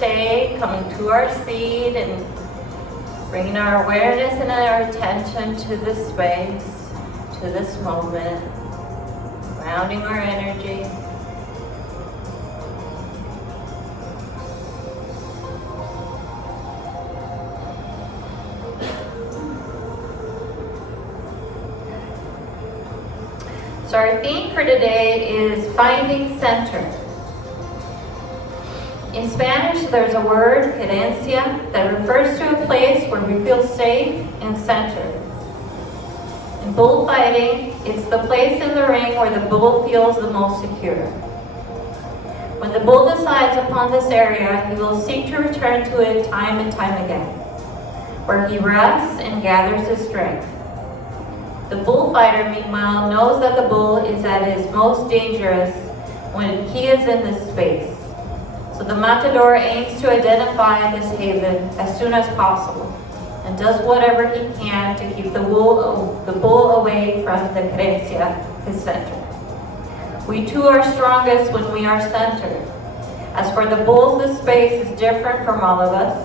stay, coming to our seat and bringing our awareness and our attention to this space, to this moment, grounding our energy. So our theme for today is finding center. In Spanish, there's a word, querencia, that refers to a place where we feel safe and centered. In bullfighting, it's the place in the ring where the bull feels the most secure. When the bull decides upon this area, he will seek to return to it time and time again, where he rests and gathers his strength. The bullfighter, meanwhile, knows that the bull is at his most dangerous when he is in this space. So the matador aims to identify this haven as soon as possible and does whatever he can to keep the bull away from the querencia, his center. We too are strongest when we are centered. As for the bulls, this space is different from all of us,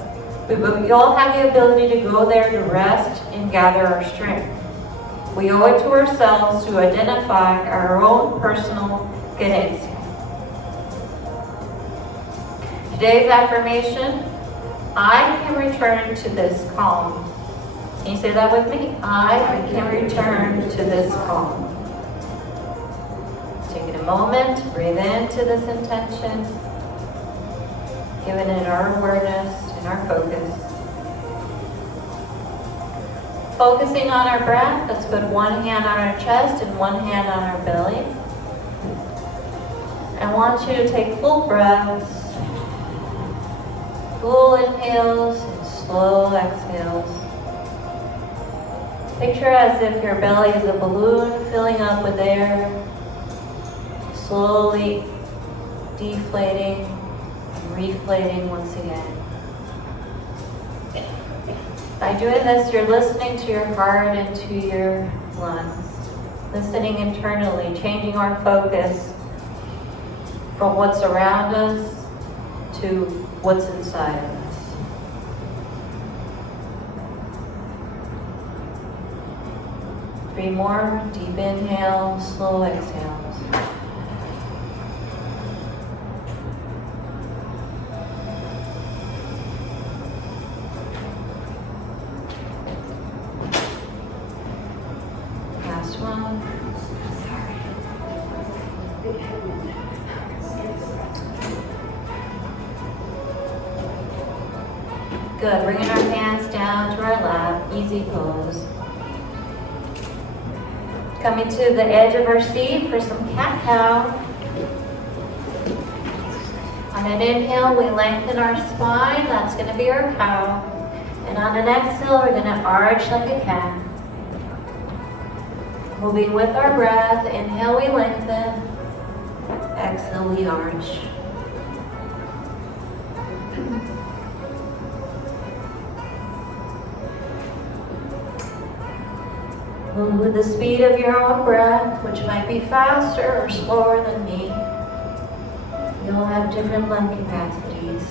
but we all have the ability to go there to rest and gather our strength. We owe it to ourselves to identify our own personal querencia. Today's affirmation, I can return to this calm. Can you say that with me? I can return to this calm. Taking a moment to breathe into this intention, giving it our awareness and our focus. Focusing on our breath, let's put one hand on our chest and one hand on our belly. I want you to take full breaths. Full inhales and slow exhales. Picture as if your belly is a balloon filling up with air, slowly deflating and reflating once again. By doing this, you're listening to your heart and to your lungs, listening internally, changing our focus from what's around us to what's inside of us. Three more deep inhales, slow exhales. Last one. Good, bringing our hands down to our lap, easy pose. Coming to the edge of our seat for some cat-cow. On an inhale, we lengthen our spine, that's going to be our cow. And on an exhale, we're going to arch like a cat. Moving with our breath, inhale, we lengthen. Exhale, we arch. Move with the speed of your own breath, which might be faster or slower than me. We all have different lung capacities.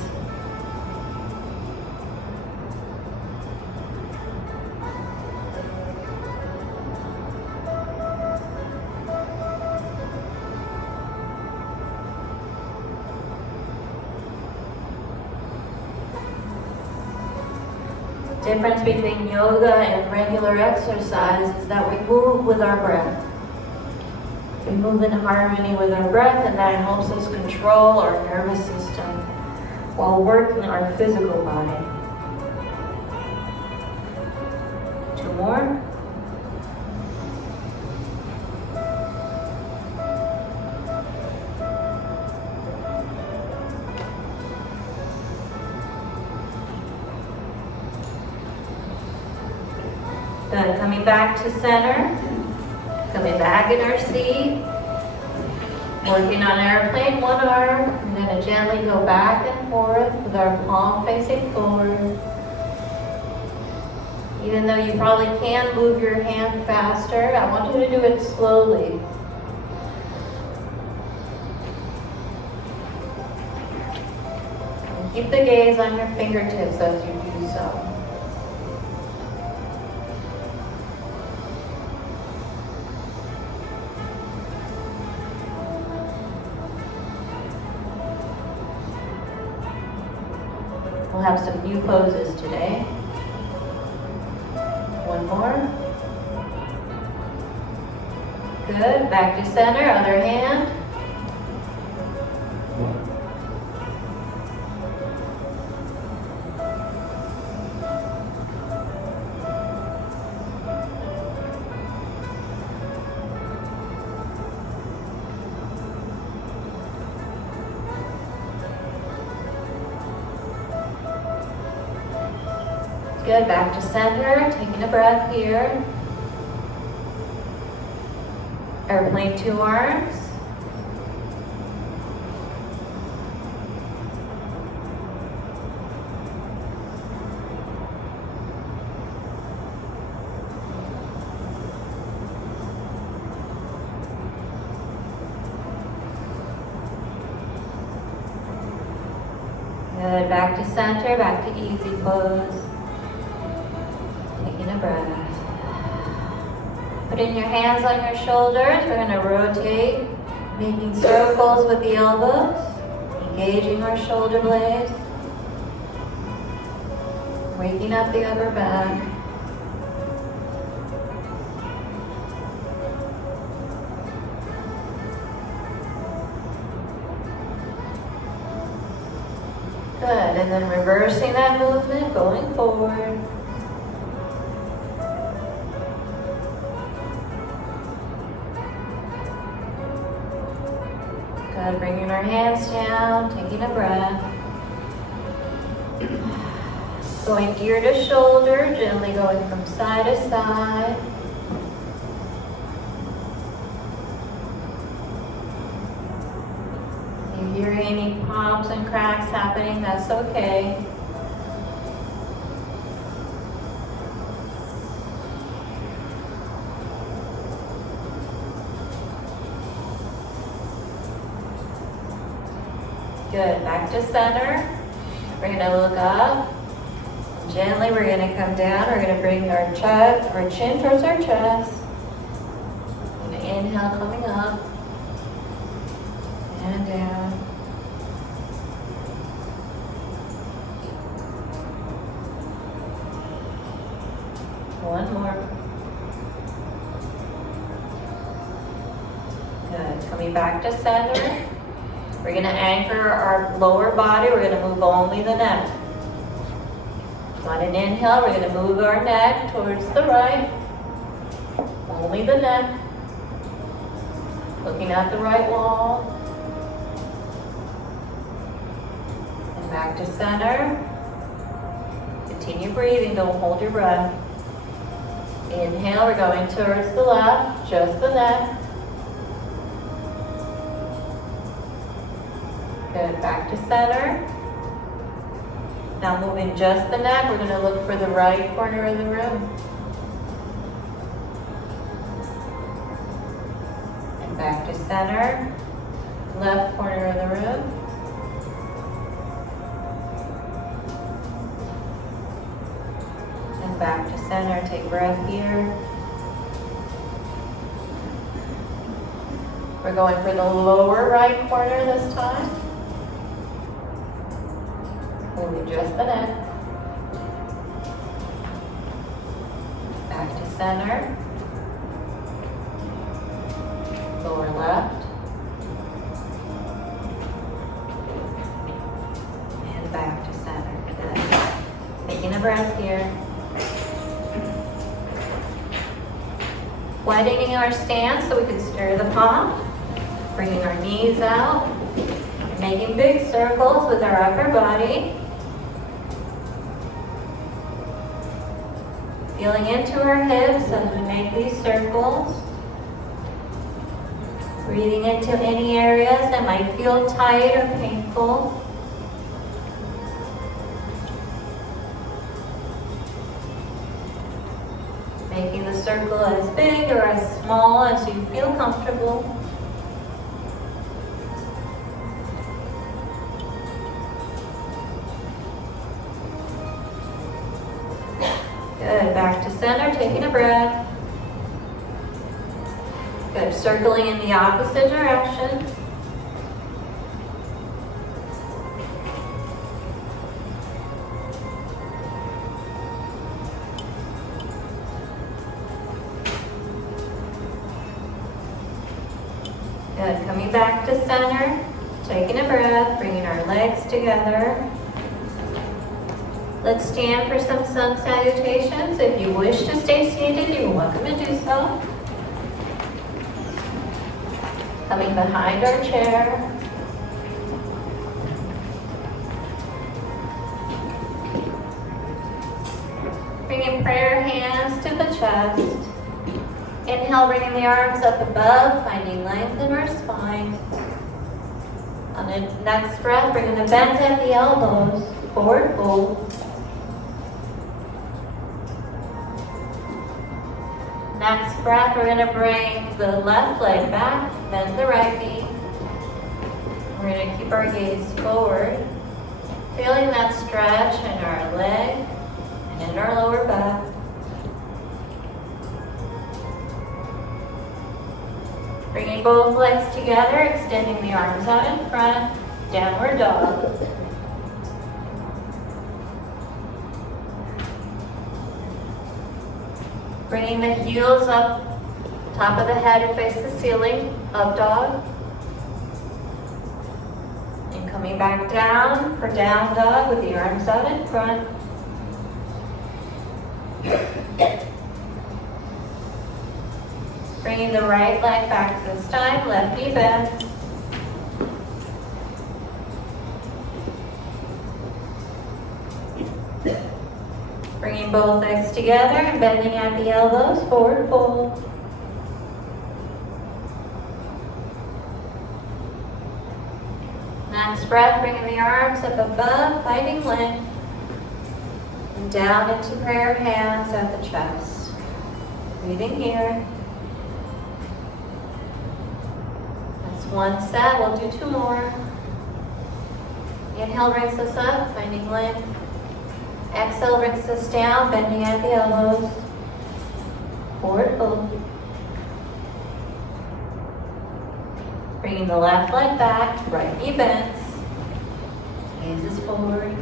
The difference between yoga and regular exercise is that we move with our breath. We move in harmony with our breath, and that helps us control our nervous system while working our physical body. Two more. Good. Coming back to center. Coming back in our seat. Working on airplane, one arm. I'm going to gently go back and forth with our palm facing forward. Even though you probably can move your hand faster, I want you to do it slowly. Keep the gaze on your fingertips as you do so. We'll have some new poses today. One more. Good. Back to center, other hand. Good, back to center, taking a breath here. Airplane 2 arms. Good, back to center, back to easy pose. Taking a breath. Putting your hands on your shoulders, we're going to rotate, making circles with the elbows, engaging our shoulder blades, waking up the upper back. Good, and then reversing that movement, going forward. Good, bringing our hands down, taking a breath. Going ear to shoulder, gently going from side to side. If you hear any pops and cracks happening, that's okay. Good, back to center. We're going to look up. Gently, we're going to come down. We're going to bring our chin towards our chest. We're going to inhale, coming up. And down. One more. Good, coming back to center. We're going to anchor our lower body. We're going to move only the neck. On an inhale, we're going to move our neck towards the right. Only the neck. Looking at the right wall. And back to center. Continue breathing. Don't hold your breath. Inhale, we're going towards the left. Just the neck. Good, back to center. Now moving just the neck, we're going to look for the right corner of the room. And back to center, left corner of the room. And back to center, take breath here. We're going for the lower right corner this time. Moving just the neck. Back to center. Lower left. And back to center. Good. Taking a breath here. Widening our stance so we can stir the palm. Bringing our knees out. Making big circles with our upper body. Feeling into our hips as we make these circles. Breathing into any areas that might feel tight or painful. Making the circle as big or as small as you feel comfortable. Good, back to center, taking a breath. Good, circling in the opposite direction. Good, coming back to center, taking a breath, bringing our legs together. Let's stand for some sun salutations. If you wish to stay seated, you're welcome to do so. Coming behind our chair. Bringing prayer hands to the chest. Inhale, bringing the arms up above, finding length in our spine. On the next breath, bringing the bend at the elbows, forward fold. Next breath, we're going to bring the left leg back, bend the right knee. We're going to keep our gaze forward, feeling that stretch in our leg and in our lower back. Bringing both legs together, extending the arms out in front, downward dog. Bringing the heels up, top of the head to face the ceiling, up dog. And coming back down for down dog with the arms out in front. Bringing the right leg back this time, left knee bends. Bringing both legs together and bending at the elbows, forward fold. Next breath, bringing the arms up above, finding length. And down into prayer hands at the chest. Breathing here. That's one set, we'll do two more. Inhale brings us up, finding length. Exhale brings us down, bending at the elbows. Forward fold. Bringing the left leg back, right knee bends. Gaze is forward.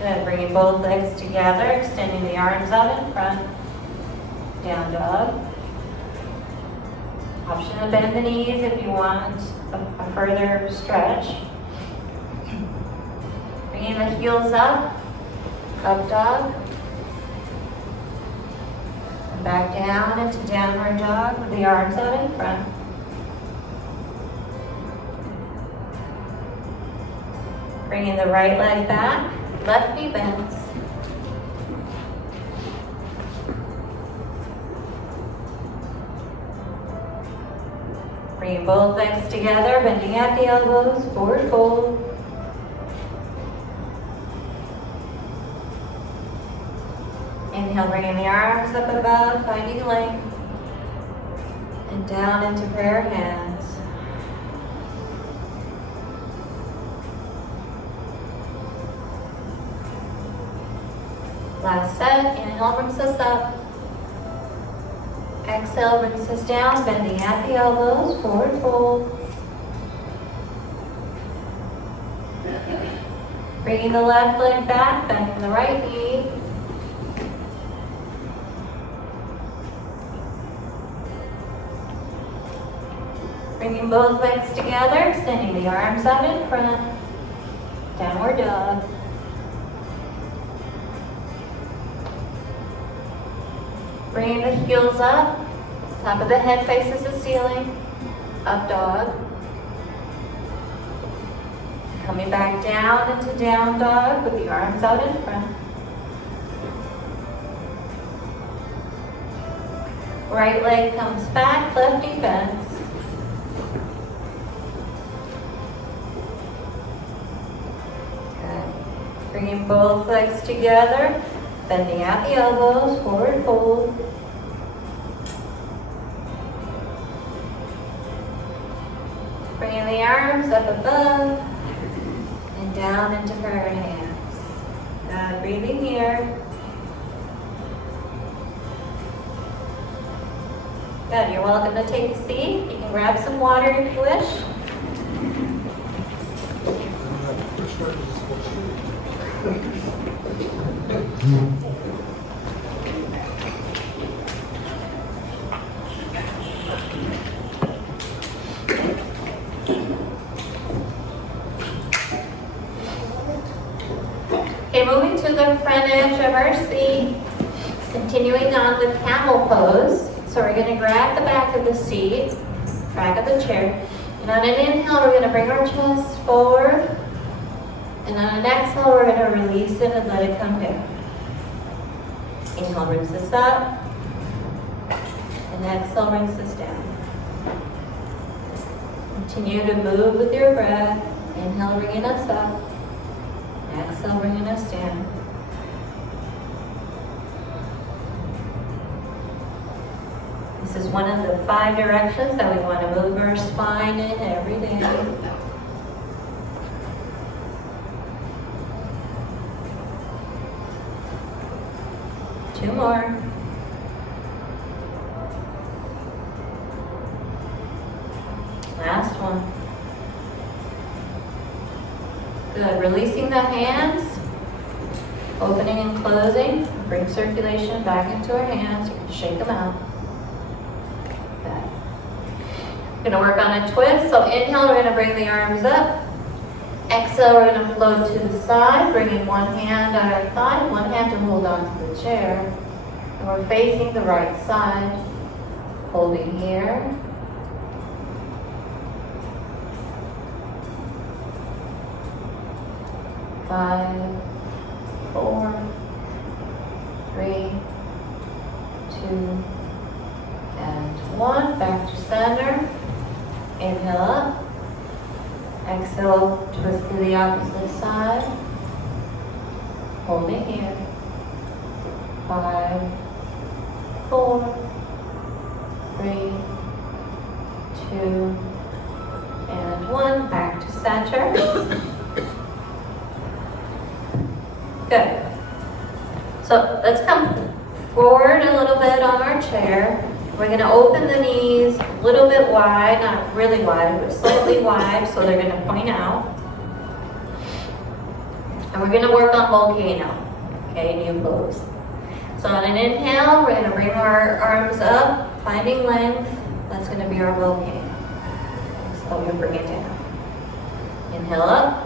Good, bringing both legs together, extending the arms out in front. Down dog. Option to bend the knees if you want a further stretch. Bringing the heels up dog. And back down into downward dog with the arms out in front. Bringing the right leg back, left knee bends. Bringing both legs together, bending at the elbows, forward fold. Inhale, bringing the arms up above, finding length. And down into prayer hands. Last set, inhale brings us up. Exhale brings us down, bending at the elbows, forward fold. Bringing the left leg back, bending the right knee. Bringing both legs together, extending the arms out in front. Downward dog. Bringing the heels up, top of the head faces the ceiling, up dog. Coming back down into down dog with the arms out in front. Right leg comes back, left knee bends. Good. Bringing both legs together. Bending at the elbows, forward fold. Bringing the arms up above and down into her hands. Good, breathing here. Good, you're welcome to take a seat. You can grab some water if you wish. Okay, moving to the front edge of our seat, continuing on with camel pose. So we're going to grab the back of the seat, back of the chair, and on an inhale we're going to bring our chest forward, and on an exhale we're going to release it and let it come down. Inhale brings us up, and exhale brings us down. Continue to move with your breath. Inhale bringing us up, exhale bringing us down. This is one of the 5 directions that we want to move our spine in every day. Two more. Last one. Good. Releasing the hands, opening and closing. Bring circulation back into our hands. You can shake them out. We're going to work on a twist. So inhale, we're going to bring the arms up. Exhale, we're going to float to the side, bringing one hand on our thigh, one hand to hold on to the chair. And we're facing the right side, holding here. Five, 4, 3, 2, and 1. Back to center. Inhale up. Exhale, twist to the opposite side. Holding here. 5, 4, 3, 2, and 1. Back to center. Good. So let's come forward a little bit on our chair. We're going to open the knees a little bit wide, not really wide, but slightly wide, so they're going to point out. And we're going to work on volcano. Okay, new pose. So on an inhale, we're going to bring our arms up, finding length. That's going to be our volcano. So we'll bring it down. Inhale up.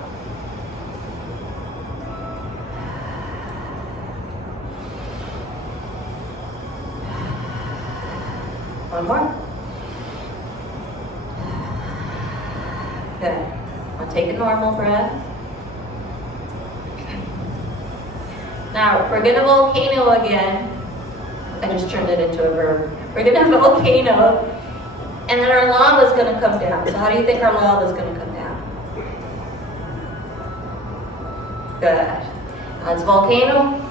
One more. Good. I'll take a normal breath. Now, we're going to volcano again. I just turned it into a verb. We're going to have a volcano, and then our lava is going to come down. So how do you think our lava is going to come down? Good. Now it's volcano.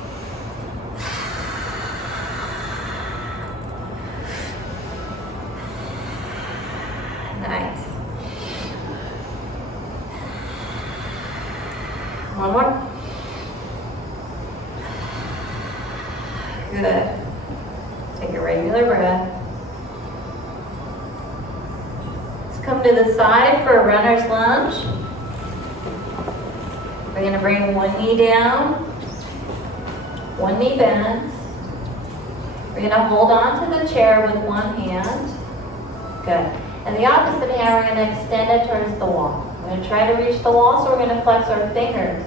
Nice. One more. Good. Take a regular breath. Let's come to the side for a runner's lunge. We're going to bring one knee down, one knee bends. We're going to hold on to the chair with one hand. Good. And the opposite hand, we're going to extend it towards the wall. We're going to try to reach the wall, so we're going to flex our fingers.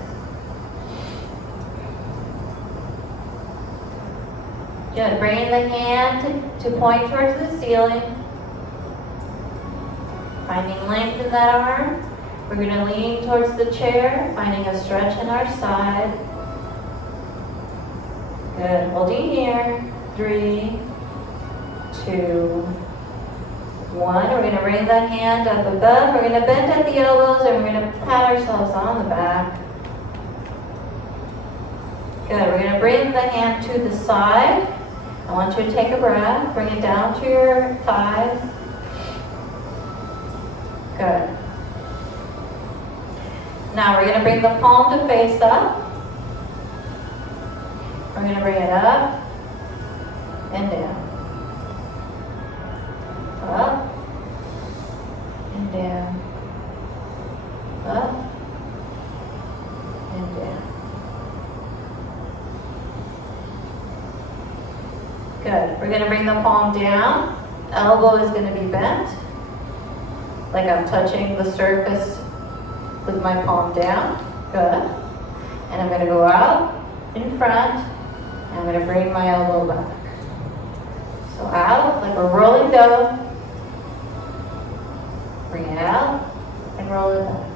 Good. Bringing the hand to point towards the ceiling. Finding length in that arm. We're going to lean towards the chair, finding a stretch in our side. Good. Holding here. 3, 2, 1. We're going to bring the hand up above. We're going to bend at the elbows and we're going to pat ourselves on the back. Good. We're going to bring the hand to the side. I want you to take a breath. Bring it down to your thighs. Good. Now we're going to bring the palm to face up. We're going to bring it up and down. Up and down. Up and down. Good. We're going to bring the palm down. Elbow is going to be bent, like I'm touching the surface with my palm down. Good. And I'm going to go out in front, and I'm going to bring my elbow back. So out, like we're rolling dough. Bring it out and roll it back.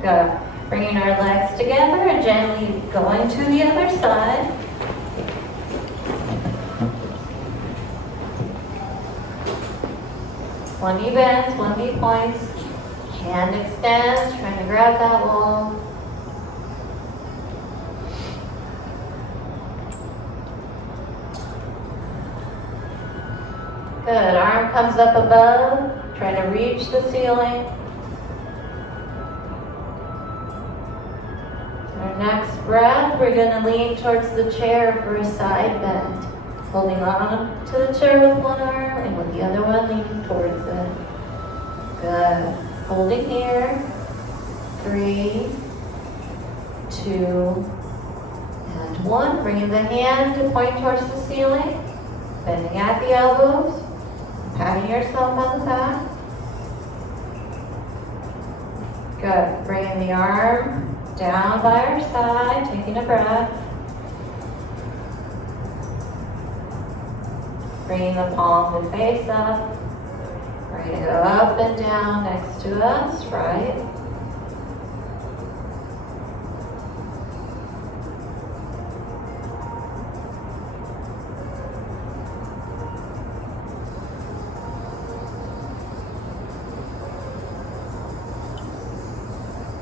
Good. Bringing our legs together and gently going to the other side. One knee bends, one knee points. Hand extends, trying to grab that wall. Good. Arm comes up above, trying to reach the ceiling. Our next breath, we're going to lean towards the chair for a side bend. Holding on to the chair with one arm and with the other one leaning towards it. Good. Holding here. 3, 2, and 1. Bringing the hand to point towards the ceiling. Bending at the elbows. Patting yourself on the back. Good. Bringing the arm down by our side, taking a breath. Bringing the palm to face up. We're going to go up and down next to us, right?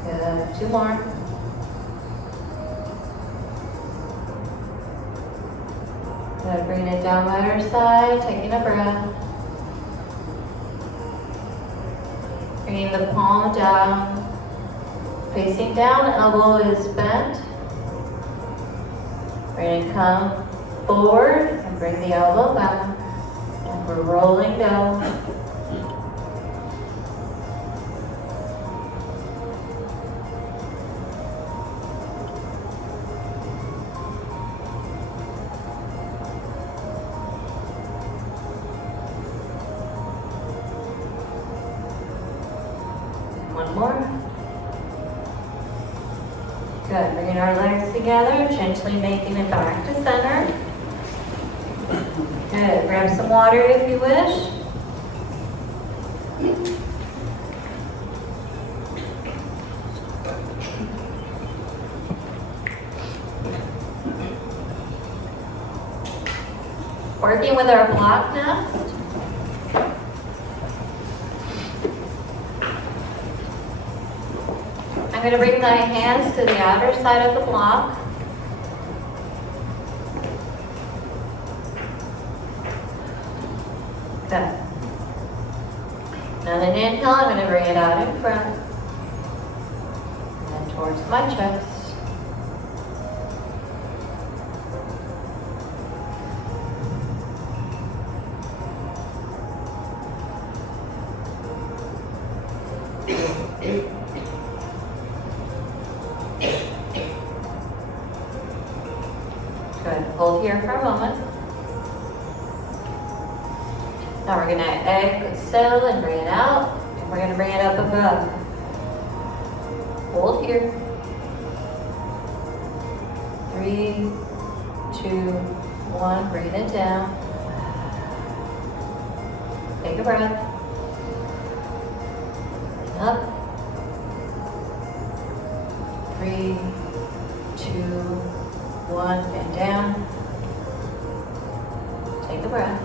Good. 2 more. Good. Bringing it down by our side, taking a breath. Bringing the palm down, facing down, elbow is bent. We're going to come forward and bring the elbow back. And we're rolling down. One more. Good. Bringing our legs together, gently making it back to center. Good. Grab some water if you wish. Working with our block next. I'm going to bring my hands to the outer side of the block. Good. Now an inhale, I'm going to bring it out in front. And then towards my chest. Good. Hold here for a moment. Now we're going to exhale and bring it out. And we're going to bring it up above. Hold here. 3, 2, 1. Bring it down. Take a breath. Up. 3, 2, 1, and down. Take a breath.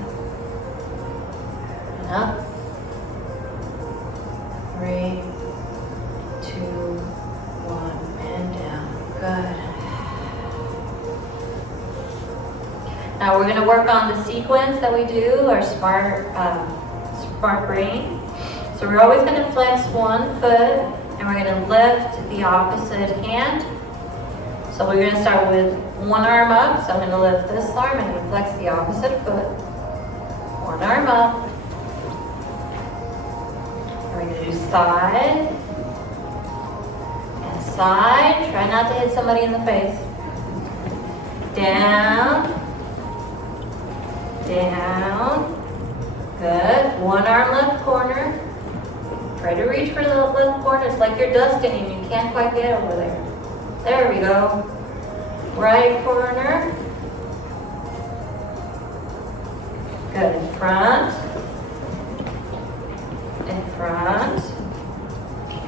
And up. 3, 2, 1, and down. Good. Now we're going to work on the sequence that we do, our smart brain. So we're always going to flex one foot, and we're going to lift the opposite hand. So we're going to start with one arm up. So I'm going to lift this arm and I'm going to flex the opposite foot. One arm up. We're going to do side and side. Try not to hit somebody in the face. Down. Down. Good. One arm left corner. Try to reach for the left corner. It's like you're dusting and you can't quite get over there. There we go. Right corner. Good. In front. In front.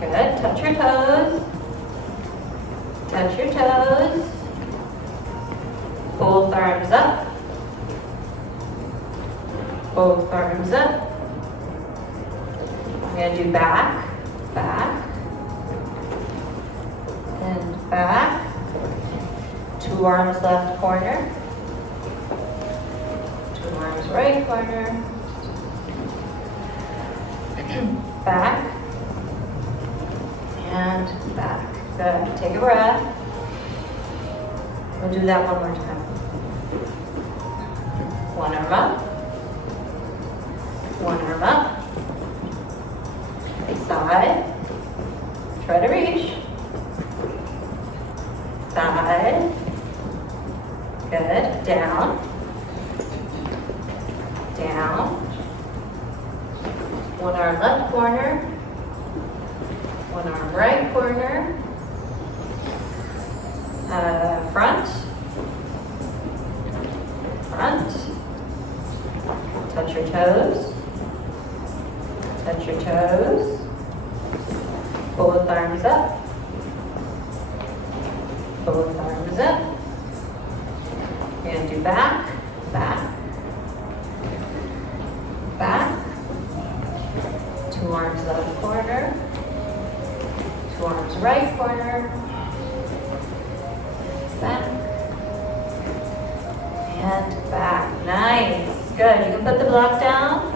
Good. Touch your toes. Touch your toes. Both arms up. Both arms up. I'm going to do back, back, and back. Two arms left corner. Two arms right corner. Back, and back. Good. Take a breath. We'll do that one more time. One arm up. One arm up. Side. Try to reach. Side. Good. Down. Down. One arm left corner. One arm right corner. Front. Front. Touch your toes. Touch your toes. Both arms up. Both arms up. And do back, back, back. Two arms left corner. Two arms right corner. Back. And back. Nice. Good. You can put the block down.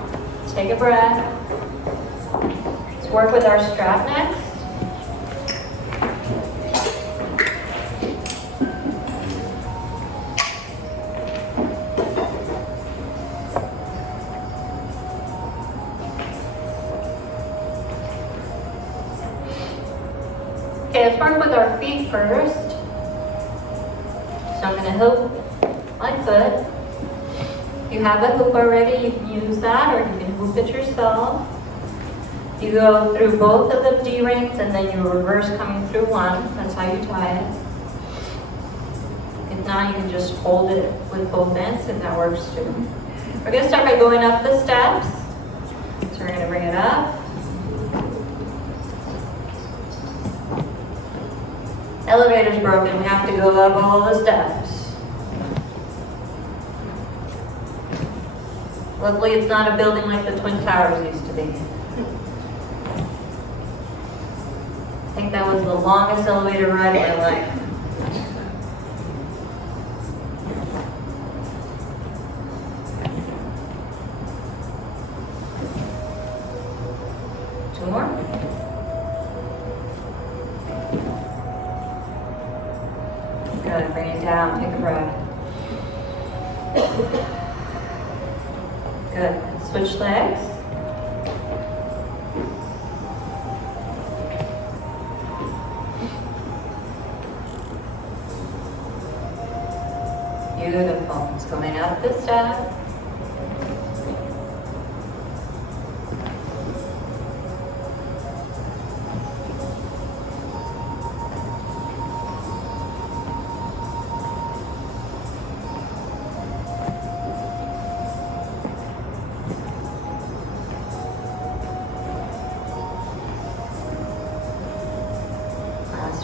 Take a breath. Let's work with our strap next. Okay, let's work with our feet first. So I'm going to hook my foot. If you have a hook already, you can use that, or you can hook it yourself. You go through both of the D-rings and then you reverse coming through one. That's how you tie it. If not, you can just hold it with both ends and that works too. We're going to start by going up the steps. So we're going to bring it up. Elevator's broken, we have to go up all the steps. Luckily it's not a building like the Twin Towers used to be. I think that was the longest elevator ride of my life. Two more. Good, bring it down, take a breath. Good, switch legs. Beautiful, it's going up the step.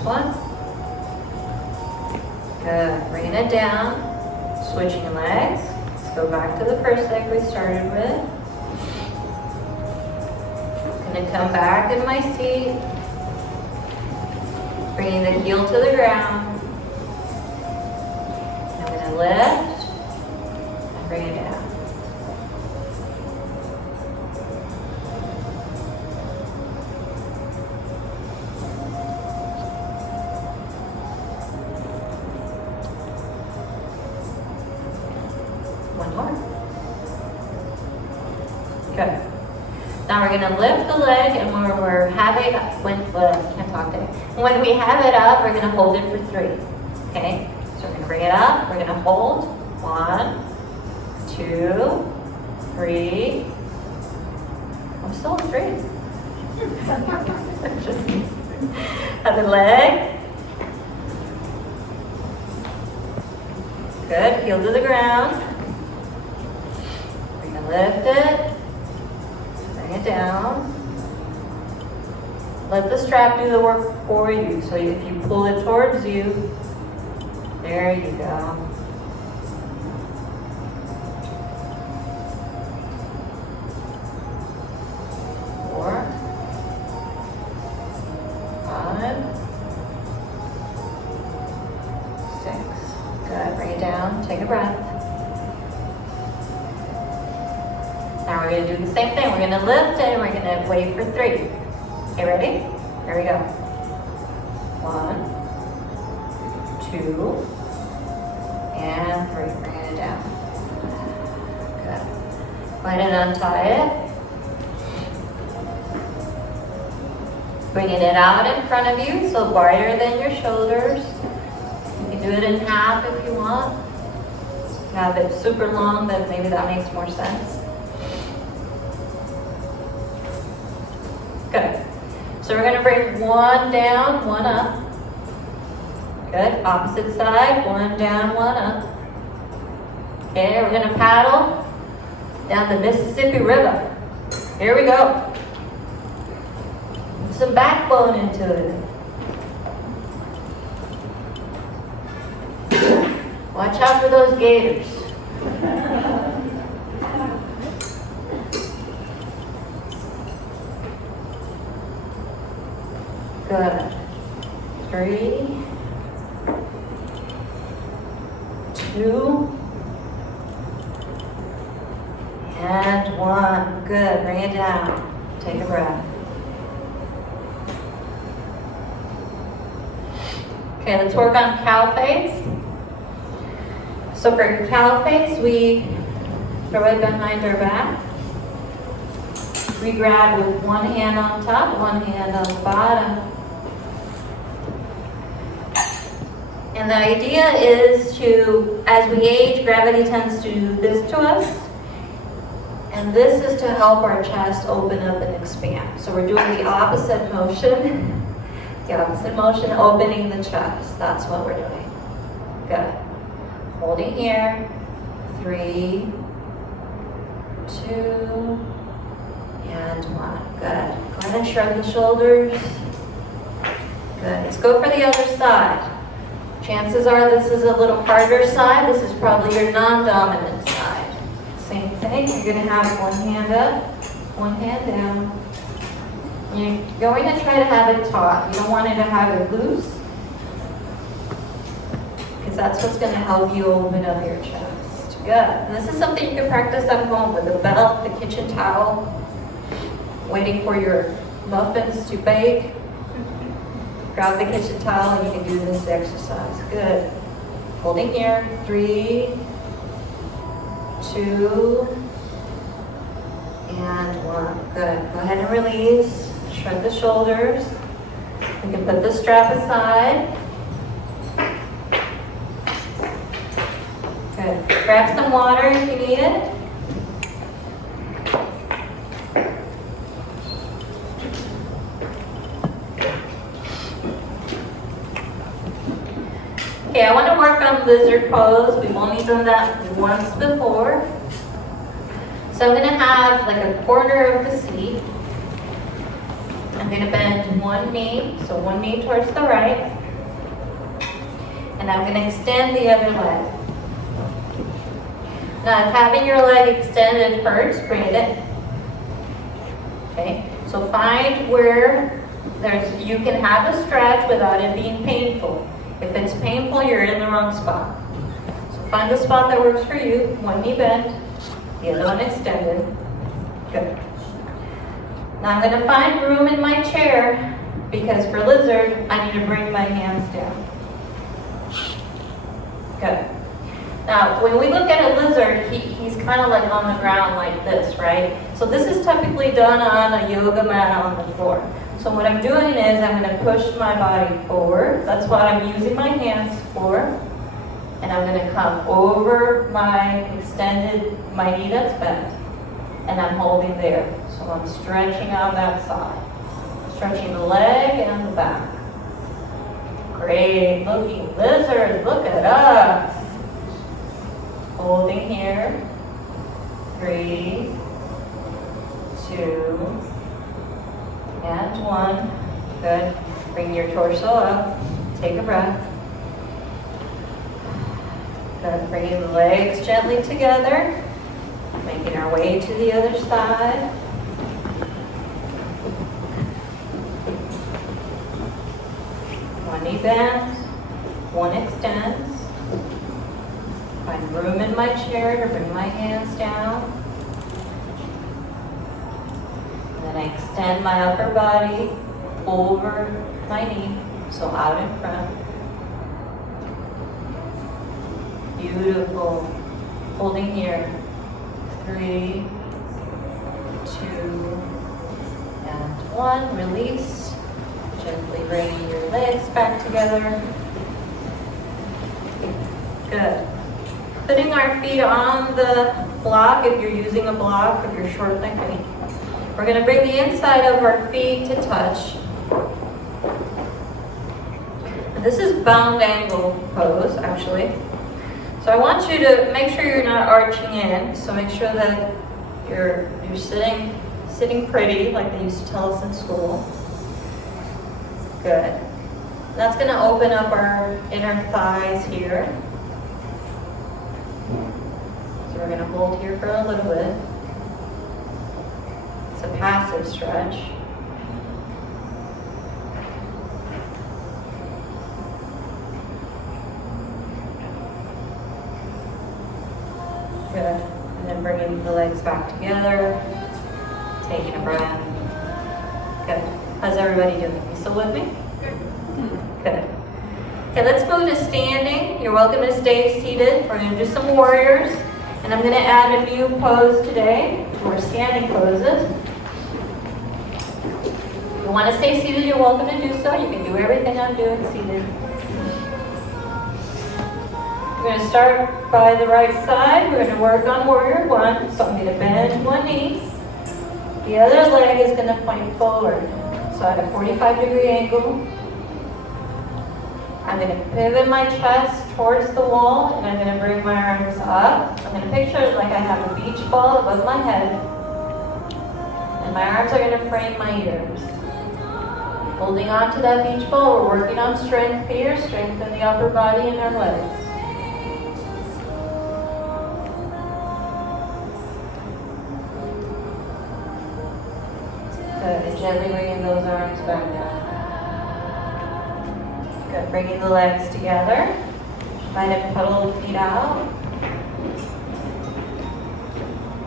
One. Good. Bringing it down. Switching legs. Let's go back to the first leg we started with. Gonna come back in my seat. Bringing the heel to the ground. I'm gonna lift. bring it down. One more. Good. Now we're going to lift the leg, and when we're having, when we have it up, we're going to hold it for 3. Okay? So we're going to bring it up, we're going to hold. 1, 2, 3. I'm still at 3. Just other leg. Good. Heel to the ground. We're going to lift it. Bring it down. Let the strap do the work for you. So if you pull it towards you, there you go. Take a breath. Now we're going to do the same thing. We're going to lift it and we're going to wait for 3. Okay, ready? Here we go. 1, 2, and 3. Bring it down. Good. Go ahead and untie it. Bringing it out in front of you, so wider than your shoulders. You can do it in half if you want. Have it super long, then maybe that makes more sense. Good. So we're going to bring 1 down, 1 up. Good. Opposite side, 1 down, 1 up. Okay, we're going to paddle down the Mississippi River. Here we go. Put some backbone into it. Watch out for those gators. Good. 3, 2, and 1. Good. Bring it down. Take a breath. Okay, let's work on cow face. So for cow face, we throw it behind our back. We grab with 1 hand on top, 1 hand on the bottom. And the idea is to, as we age, gravity tends to do this to us. And this is to help our chest open up and expand. So we're doing the opposite motion. The opposite motion, opening the chest. That's what we're doing. Good. Holding here. 3, 2, and 1. Good. Go ahead and shrug the shoulders. Good. Let's go for the other side. Chances are this is a little harder side. This is probably your non-dominant side. Same thing. You're going to have 1 hand up, 1 hand down. You're going to try to have it taut. You don't want it to have it loose, because that's what's going to help you open up your chest. Good. And this is something you can practice at home with a belt, the kitchen towel, waiting for your muffins to bake. Grab the kitchen towel and you can do this exercise. Good. Holding here. 3, 2, and 1. Good. Go ahead and release. Shrug the shoulders. You can put the strap aside. Good. Grab some water if you need it. Okay, I want to work on lizard pose. We've only done that once before. So I'm going to have like a corner of the seat. I'm going to bend 1 knee, so 1 knee towards the right. And I'm going to extend the other leg. Now, if having your leg extended hurts, bring it in. Okay, so find where you can have a stretch without it being painful. If it's painful, you're in the wrong spot. So Find the spot that works for you. One knee bent, the other one extended. Good. Now I'm going to find room in my chair because for lizard, I need to bring my hands down. Good. Now, when we look at a lizard, he's kind of like on the ground like this, right? So this is typically done on a yoga mat on the floor. So what I'm doing is I'm going to push my body forward. That's what I'm using my hands for. And I'm going to come over my knee that's bent. And I'm holding there. So I'm stretching on that side. Stretching the leg and the back. Great looking lizard. Look at us. Holding here. 3, 2, and 1. Good. Bring your torso up. Take a breath. Good. Bringing the legs gently together. Making our way to the other side. One knee bends. One extends. Find room in my chair to bring my hands down. And then I extend my upper body over my knee, so out in front. Beautiful. Holding here. 3, 2, and 1. Release. Gently bringing your legs back together. Good. Putting our feet on the block, if you're using a block, if you're short like me. We're going to bring the inside of our feet to touch. And this is bound angle pose, actually. So I want you to make sure you're not arching in. So make sure that you're sitting pretty, like they used to tell us in school. Good. That's going to open up our inner thighs here. So we're going to hold here for a little bit. It's a passive stretch. Good. And then bringing the legs back together. Taking a breath. Good. How's everybody doing? You still with me? Good. Okay, let's go to standing. You're welcome to stay seated. We're going to do some warriors. And I'm going to add a new pose today. We're standing poses. If you want to stay seated, you're welcome to do so. You can do everything I'm doing seated. We're going to start by the right side. We're going to work on warrior 1. So I'm going to bend one knee. The other leg is going to point forward. So at a 45-degree angle. I'm going to pivot my chest towards the wall, and I'm going to bring my arms up. I'm going to picture it like I have a beach ball above my head. And my arms are going to frame my ears. Holding on to that beach ball, we're working on strength here, strength in the upper body and our legs. Good, and gently bringing those arms back down. Good, bringing the legs together. Might have pedal the feet out.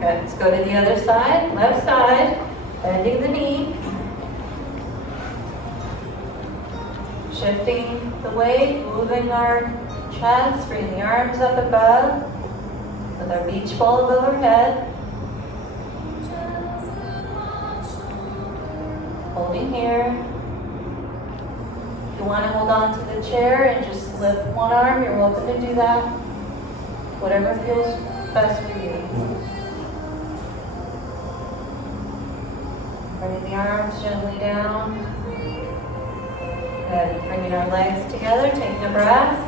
Good, let's go to the other side. Left side, bending the knee. Shifting the weight, moving our chest, bringing the arms up above. With our beach ball above our head. Holding here. If you want to hold on to the chair and just lift one arm, you're welcome to do that. Whatever feels best for you. Bringing the arms gently down. Good. Bringing our legs together, taking a breath.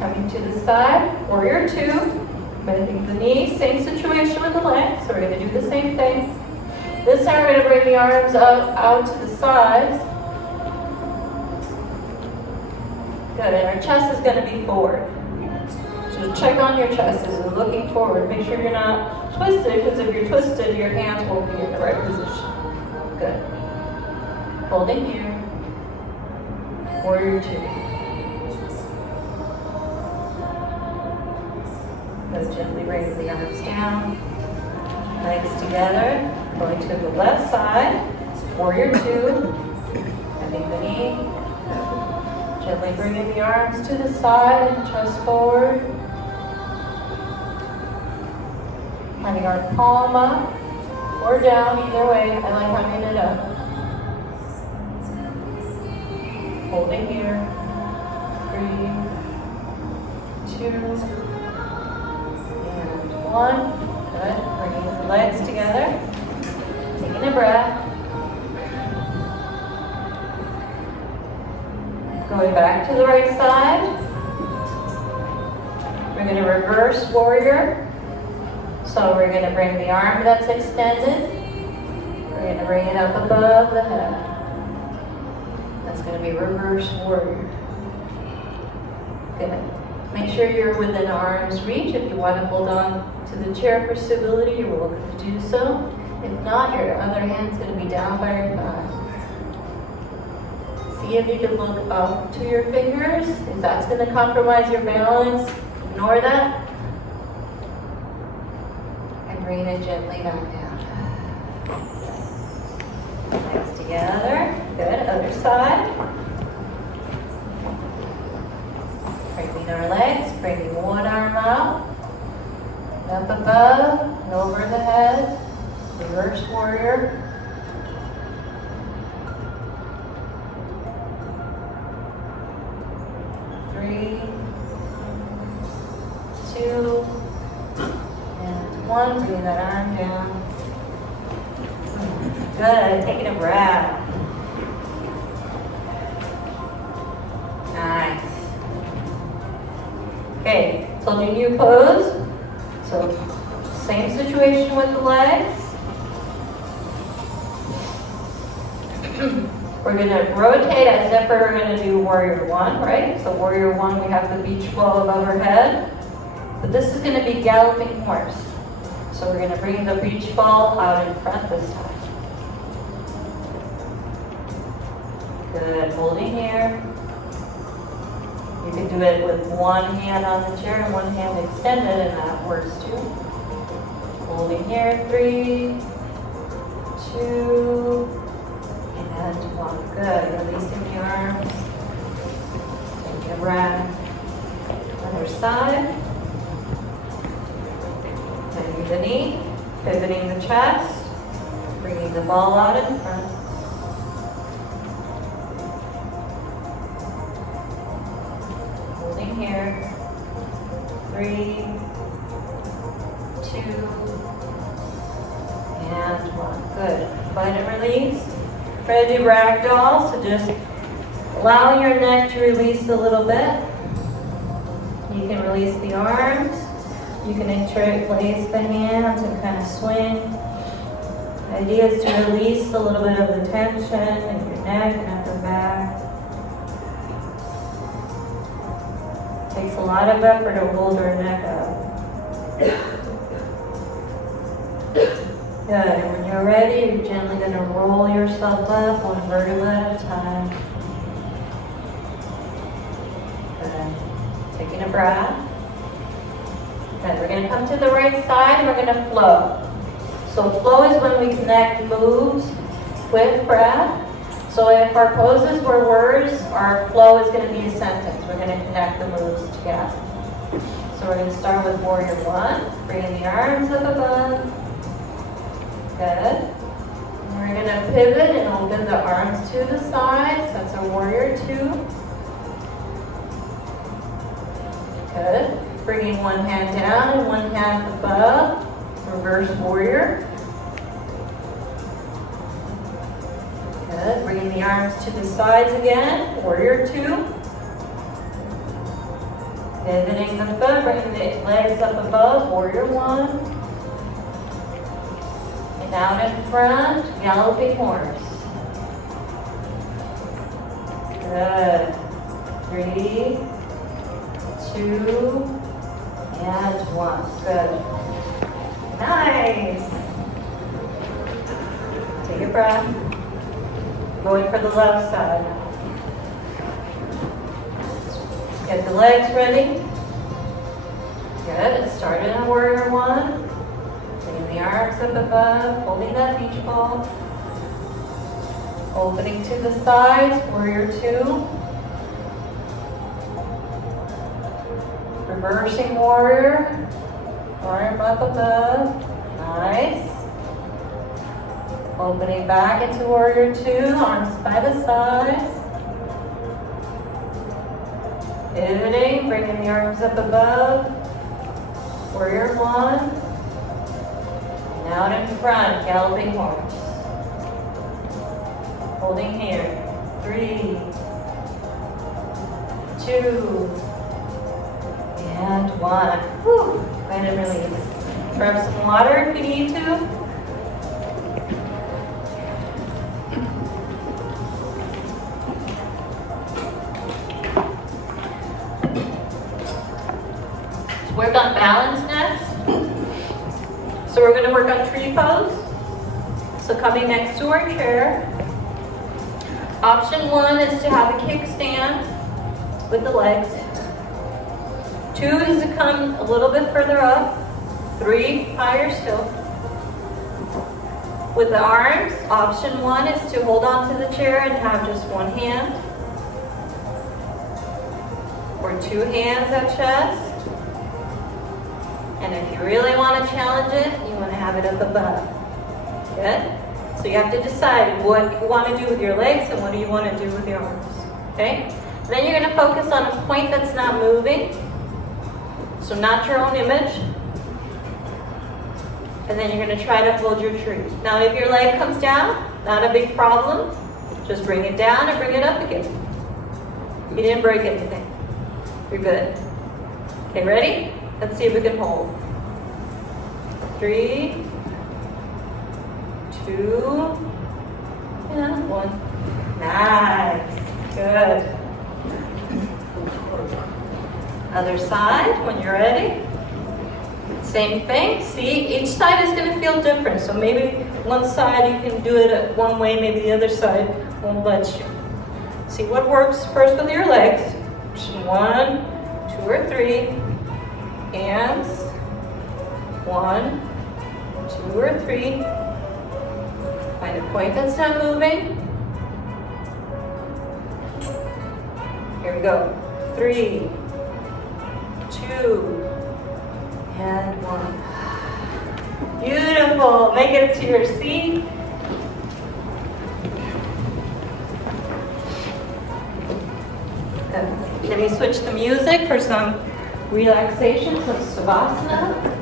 Coming to the side, warrior 2. Bending the knee, same situation with the legs. So we're going to do the same thing. This time we're going to bring the arms up, out to the sides. Good, and our chest is going to be forward. So check on your chest as you're looking forward. Make sure you're not twisted, because if you're twisted, your hands won't be in the right position. Good. Holding here. Warrior 2. So gently bring the arms down, legs together, going to the left side, warrior two, bending the knee, gently bringing the arms to the side and chest forward, having our palm up or down, either way, I like having it up. Holding here, 3, 2, and 1. Good. Bringing the legs together. Taking a breath. Going back to the right side. We're going to reverse warrior. So we're going to bring the arm that's extended. We're going to bring it up above the head. That's going to be reverse warrior. Good. Make sure you're within arm's reach. If you want to hold on to the chair for stability, you're welcome to do so. If not, your other hand's going to be down by your thigh. See if you can look up to your fingers. If that's going to compromise your balance, ignore that. And bring it gently back down. Legs together. Good. Other side. Bringing our legs, bringing one arm out, up above, and over the head, reverse warrior. Three, 2, and 1. Bring that arm down. Good, taking a breath. Nice. Okay, told you new pose. So same situation with the legs. We're going to rotate as if we're going to do warrior one, right? So warrior one, we have the beach ball above our head. But this is going to be galloping horse. So we're going to bring the beach ball out in front this time. Good, holding here. You can do it with one hand on the chair and one hand extended, and that works too. Holding here, 3, 2, and 1. Good. Releasing the arms. Taking a breath. Other side. Bending the knee. Pivoting the chest. Bringing the ball out in front. Here, 3, 2, and 1. Good. Find and release. Ready to do ragdoll, so just allowing your neck to release a little bit. You can release the arms. You can interlace the hands and kind of swing. The idea is to release a little bit of the tension in your neck and upper back. Takes a lot of effort to hold our neck up. Good, and when you're ready, you're gently going to roll yourself up one vertebra at a time. Good. Taking a breath. Good, we're going to come to the right side and we're going to flow. So flow is when we connect moves with breath. So if our poses were words, our flow is going to be a sentence. We're going to connect the moves together. So we're going to start with warrior one, bringing the arms up above. Good. And we're going to pivot and open the arms to the sides. That's our warrior two. Good. Bringing one hand down and one hand above. Reverse warrior. Good. Bringing the arms to the sides again. Warrior two. Pivoting the foot, bringing the legs up above. Warrior one. And out in front, galloping horse. Good. 3, 2, and 1. Good. Nice. Take a breath. Going for the left side. Get the legs ready. Good. Start in a warrior one. Bringing the arms up above, holding that beach ball. Opening to the sides, warrior two. Reversing warrior. Arm up above. Nice. Opening back into warrior two, arms by the sides. Pivoting, bringing the arms up above. Warrior one. And out in front, galloping horse. Holding here. 3, 2, and 1. Whew. Find and release. Grab some water if you need to. Work on balance next. So we're going to work on tree pose. So coming next to our chair. Option 1 is to have a kickstand with the legs. 2 is to come a little bit further up. 3, higher still. With the arms, option 1 is to hold on to the chair and have just one hand. Or 2 hands at chest. And if you really want to challenge it, you want to have it up above. Good? So you have to decide what you want to do with your legs and what do you want to do with your arms. Okay? Then you're going to focus on a point that's not moving. So not your own image. And then you're going to try to hold your tree. Now if your leg comes down, not a big problem. Just bring it down and bring it up again. You didn't break anything. You're good. Okay, ready? Let's see if we can hold. 3, 2, and 1. Nice. Good. Other side when you're ready. Same thing. See, each side is going to feel different. So maybe one side you can do it one way, maybe the other side won't let you. See what works first with your legs. 1, 2, or 3. Hands. 1, 2, or 3. Find a point that's not moving. Here we go. 3, 2, and 1. Beautiful. Make it to your seat. Let me switch the music for some relaxation, so Savasana.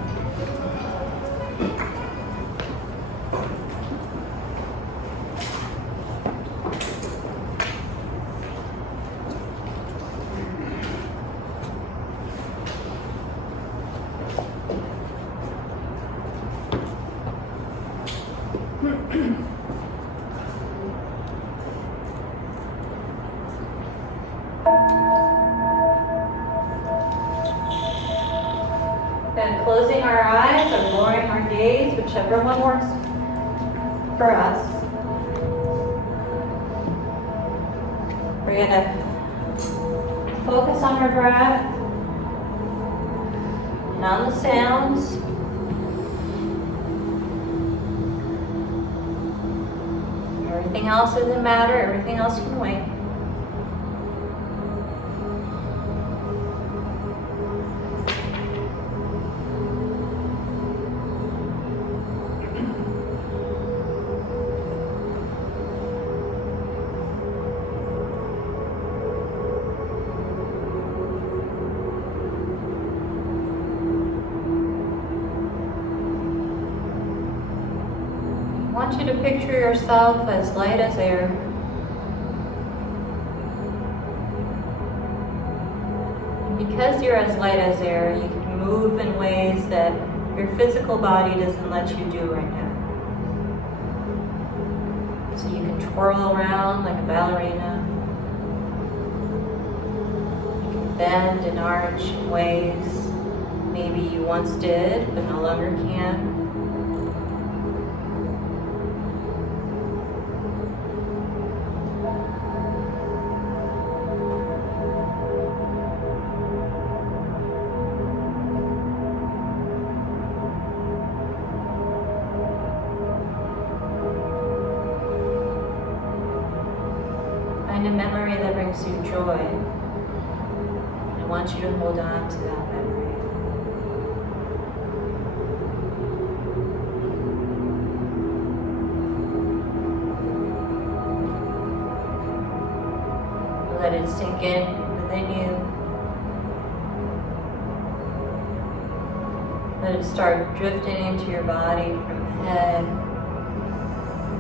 Then closing our eyes or lowering our gaze, whichever one works for us. We're going to focus on our breath and on the sounds. Everything else doesn't matter, everything else can wait. I want you to picture yourself as light as air. And because you're as light as air, you can move in ways that your physical body doesn't let you do right now. So you can twirl around like a ballerina. You can bend and arch in ways maybe you once did, but no longer can. find a memory that brings you joy. I want you to hold on to that memory. Let it sink in within you. Let it start drifting into your body from head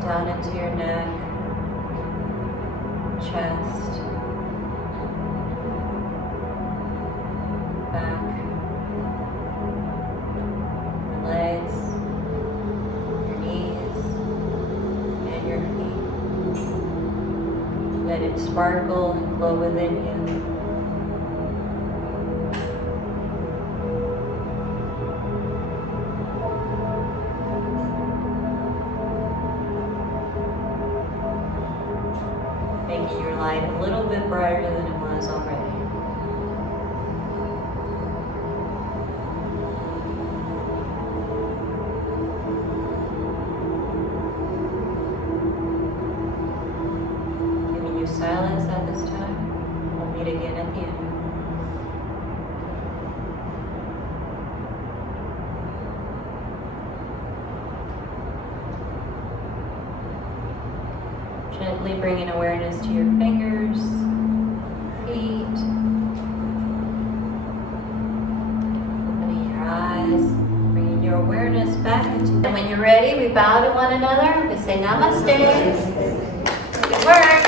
down into your neck, chest, back, your legs, your knees, and your feet. Let it sparkle and glow within you. Making your light a little bit brighter than it was already. Giving you silence at this time. We'll meet again at the end. Gently bringing awareness to your fingers, feet, opening your eyes, bringing your awareness back into. And when you're ready, we bow to one another. We say namaste. Good work.